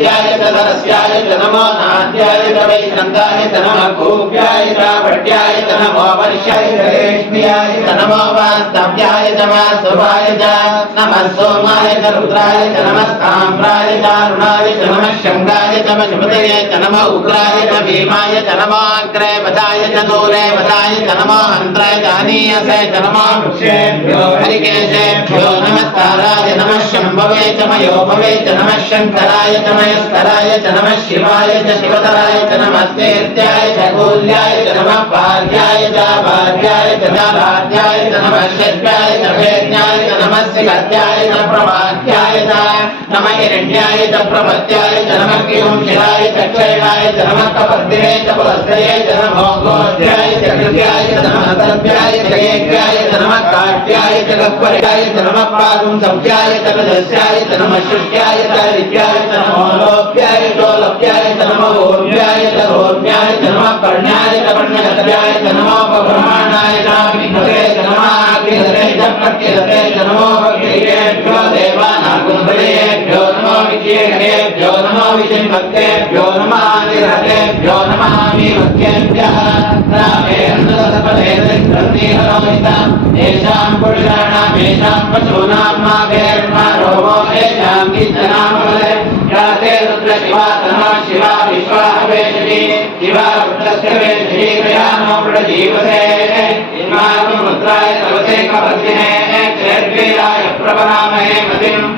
ध्याय च सरस्याय च नमो नाद्याय च वैशन्ताय च नमः कूप्याय च भट्याय च नमो वर्ष्याय च रेष्म्याय च नमो वास्तव्याय च वास्तवाय च नमः सोमाय च रुद्राय च नमः ताम्राय च अरुणाय च नमः शङ्गाय च वशुमतये च नमः उग्राय च भीमाय च नमो अग्रे वधाय च दूरे वधाय च नमो हन्त्राय च अनीयसे च नमो वृक्षेभ्यो हरिकेशेभ्यो नमस्काराय नमः शम्भवे च मयो भवे च नमः शङ्कराय च मयस्कराय च नमः शिवाय च शिवतराय च नमस्तेत्याय च कूल्याय च नमः पार्याय च भार्याय च च नमः च च च च च च किंशिराय च क्षयणाय च नमः कपर्दिने च पुलस्त्यै च नमो च कृत्याय च नमः सर्प्याय च येक्याय च नमः काट्याय च गह्वर्याय च नमः पादुंसव्याय च रजस्याय च नमः शुष्याय च हरित्याय च नमो लोप्याय चोलप्याय च नमो ऊर्व्याय च रोर्व्याय च नमः कर्ण्याय नमो विजयभक्तेभ्यो नमः आदिरतेभ्यो नमः वीरभक्तेभ्यः येषां पुरुषाणां येषां पशूनां माभेर्मा रोमो येषां किञ्चनामले याते रुद्र शिवा तमा शिवा विश्वा वेशति शिवा रुद्रस्य वेशति प्रयामो प्रजीवसे इमागं रुद्राय तवसे कपद्दिने क्षेत्रीराय प्रभरामहे मतिम्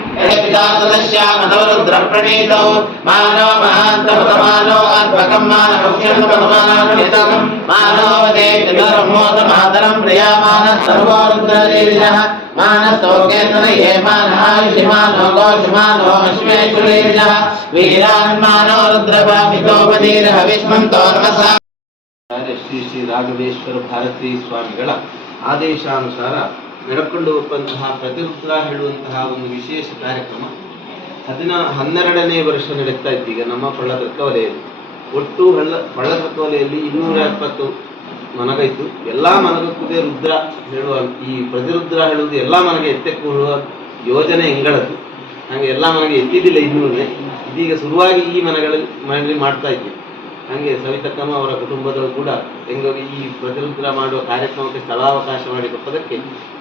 ప్రణీతౌ మానో మహాంతమానో అద్భకం మానభక్ష్యమానం మానోవదే బ్రహ్మోతమాతరం ప్రియామాన సర్వోరుద్రదేవిన మానస్తోకేతన ఏ మానాయుషిమానో గోషిమానో రుద్రపాపితోపదీర ಹದಿನ ಹನ್ನೆರಡನೇ ವರ್ಷ ನಡೀತಾ ಇತ್ತು ಈಗ ನಮ್ಮ ಪಳ್ಳತತ್ವ ವಲಯದಲ್ಲಿ ಒಟ್ಟು ಹಳ್ಳ ಪಳ್ಳತತ್ವ ವಲಯಲ್ಲಿ ಇನ್ನೂರ ಎಪ್ಪತ್ತು ಮನಗೈತು. ಎಲ್ಲ ಮನಗಕ್ಕೂ ರುದ್ರ ಹೇಳುವ ಈ ಪ್ರತಿರುದ್ರ ಹೇಳುವುದು ಎಲ್ಲ ಮನೆಗೆ ಎತ್ತೆಕ್ಕೂಡುವ ಯೋಜನೆ ಹೆಂಗಳದ್ದು ಹಾಗೆ ಎಲ್ಲ ಮನೆಗೆ ಎತ್ತಿದ್ದಿಲ್ಲ ಇನ್ನೂ ಇದೀಗ ಶುರುವಾಗಿ ಈ ಮನೆಗಳಲ್ಲಿ ಮನೆಯಲ್ಲಿ ಮಾಡ್ತಾ ಇದ್ದೀವಿ ಹಾಗೆ ಸವಿತಕ್ಕಮ್ಮ ಅವರ ಕುಟುಂಬದವರು ಕೂಡ ಬೆಂಗಳೂರು ಈ ಪ್ರತಿರುದ್ರ ಮಾಡುವ ಕಾರ್ಯಕ್ರಮಕ್ಕೆ ಸ್ಥಳಾವಕಾಶ ಮಾಡಿಕೊಟ್ಟದಕ್ಕೆ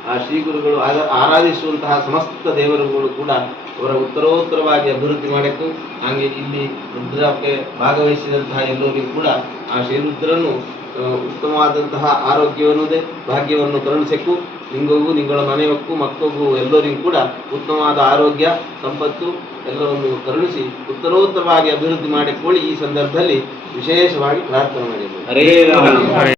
ಆ ಶ್ರೀ ಗುರುಗಳು ಆರ ಆರಾಧಿಸುವಂತಹ ಸಮಸ್ತ ದೇವರುಗಳು ಕೂಡ ಅವರ ಉತ್ತರೋತ್ತರವಾಗಿ ಅಭಿವೃದ್ಧಿ ಮಾಡಿದ್ದು, ಹಾಗೆ ಇಲ್ಲಿ ರುದ್ರಕ್ಕೆ ಭಾಗವಹಿಸಿದಂತಹ ಎಲ್ಲರಿಗೂ ಕೂಡ ಆ ಶ್ರೀರುದ್ರನು ಉತ್ತಮವಾದಂತಹ ಆರೋಗ್ಯವನ್ನುದೇ ಭಾಗ್ಯವನ್ನು ಕರುಣಿಸಕ್ಕೂ ನಿಂಗೂ ನಿಂಗಳ ಮನೆಯಕ್ಕೂ ಮಕ್ಕಳಿಗೂ ಎಲ್ಲರಿಗೂ ಕೂಡ ಉತ್ತಮವಾದ ಆರೋಗ್ಯ, ಸಂಪತ್ತು ಎಲ್ಲವನ್ನು ಕರುಣಿಸಿ ಉತ್ತರೋತ್ತರವಾಗಿ ಅಭಿವೃದ್ಧಿ ಮಾಡಿಕೊಳ್ಳಿ ಈ ಸಂದರ್ಭದಲ್ಲಿ ವಿಶೇಷವಾಗಿ ಪ್ರಾರ್ಥನೆ ರಾಮ.